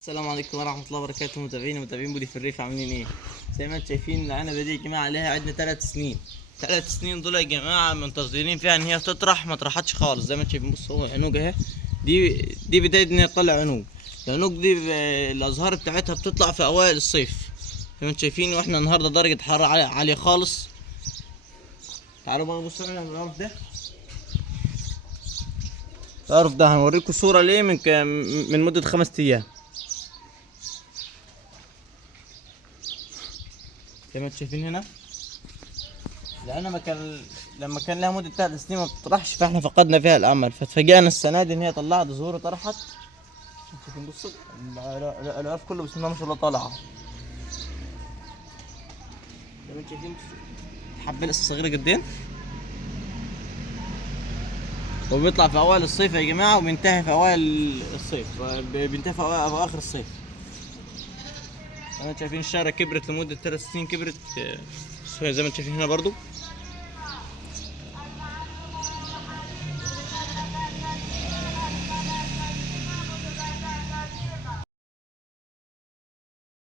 السلام عليكم ورحمة الله وبركاته. متابعين بودي في الريف، عاملين ايه؟ زي ما انتم شايفين العنبة دي يا جماعة عليها عندنا 3 سنين. 3 سنين دول يا جماعة منتظرين فيها ان هي تطرح، ما طرحتش خالص. زي ما انتم شايفين، بصوا هو عنق اهي. دي بداية ان هي تطلع عنق. العنق دي الازهار بتاعتها بتطلع في اوائل الصيف. زي ما انتم شايفين، واحنا النهارده درجة حرارة عالية خالص. تعالوا بقى بصوا على القرف ده. القرف ده هنوريكم صورة ليه من مدة 5 ايام. زي ما انتم شايفين هنا لما كان لها مدة 3 سنين ما بتطرحش، فاحنا فقدنا فيها الامل، فتفاجئنا السنة دي ان هي طلعت زهور وطرحت. شايفين بصوا العرف كله بسم الله ما شاء الله طالعة. زي ما انتم شايفين الحبة لسه صغيرة جدين، وبيطلع في اوائل الصيف يا جماعة، وبينتهي في اوائل الصيف، بينتهي في اخر الصيف. زي ما انتم شايفين الشجرة كبرت لمدة 3 سنين، كبرت. زي ما انتم شايفين هنا برضو